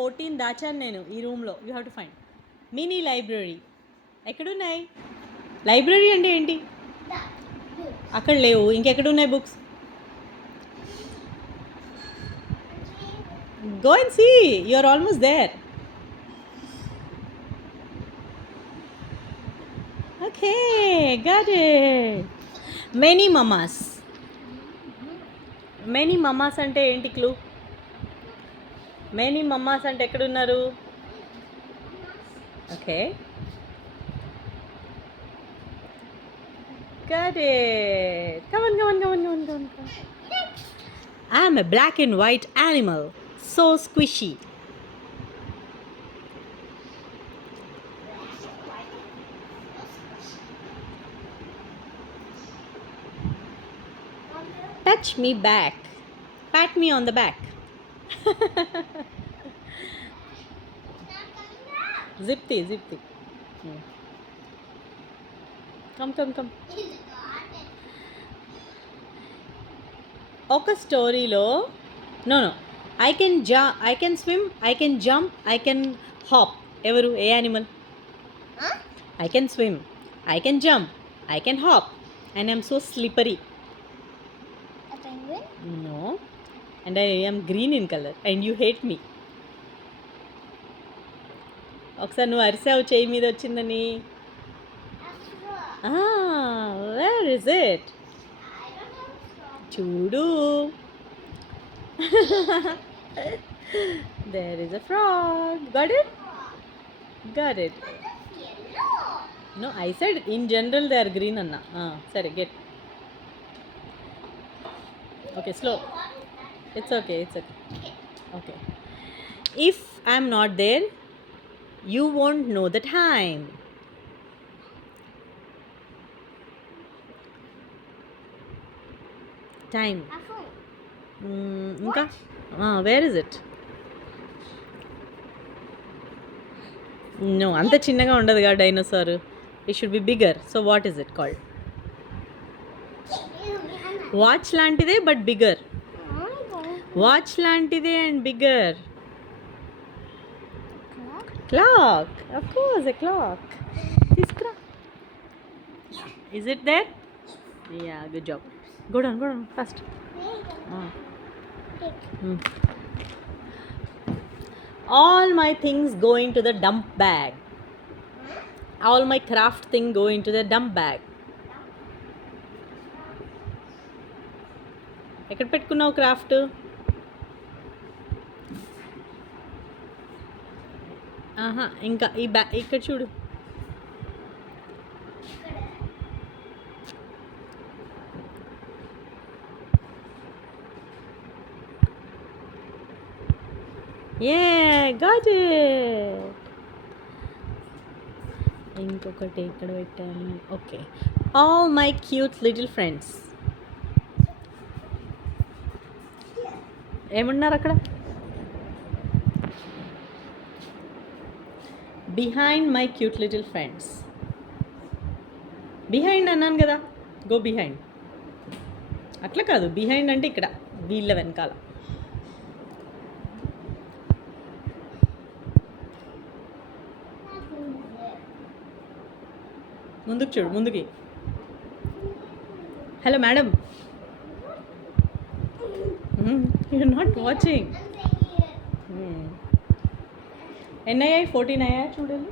14 దాచాను నేను ఈ రూమ్లో. You have to find mini library. ఎక్కడున్నాయి? లైబ్రరీ అంటే ఏంటి? అక్కడ లేవు. ఇంకెక్కడున్నాయి books? Go and see, you are almost there. Okay, got it. Many mamas. Many mamas అంటే ఏంటి క్లూ? మెనీ మమ్మాస్ అంటే ఎక్కడున్నారు? Okay, got it. Come on, come on, come on, come on, come on, come on. I am a black and white animal, so squishy. Touch me back. Pat me on the back. Zipty, zipty. Come, come, come. ఒక స్టోరీలో no I can swim, I can jump, I can hop. ఎవరు? ఏ animal? I can swim, I can jump, I can hop and I'm so slippery. No, and I am green in colour and you hate me. ఒకసారి నువ్వు అరిసావు చేయి మీద వచ్చిందని. Where is it? చూడు. There is a frog. Got it? Got it. No, I said in general they are green anna. Sorry, get. Okay, slow. It's okay, it's okay. Okay. If I'm not there, you won't know the time. Time. Inka? Where is it? No, anta chinnaga undadu ga dinosaur. It should be bigger. So what is it called? Watch lantide but bigger. Watch lantide and bigger. Clock. Of course, a clock. Iskra. Is it there? Yeah, good job. Go down, fast. All my things go into the dump bag. All my craft thing go into the dump bag. ఎక్కడ పెట్టుకున్నావు క్రాఫ్ట్? ఇంకా ఈ ఇక్కడ చూడు. Yeah, got it. ఇంకొకటి ఇక్కడ పెట్టాను. Okay, all my cute little friends. ఏమున్నారు అక్కడ? Behind my cute little friends. Behind అన్నాను కదా, గో బిహైండ్. అట్లా కాదు, బిహైండ్ అంటే ఇక్కడ వీళ్ళ వెనకాల. ముందుకు చూడు, ముందుకి. Hello madam, you're not watching. ఎన్ని అయ్యాయి? 14 అయ్యాయి చూడండి.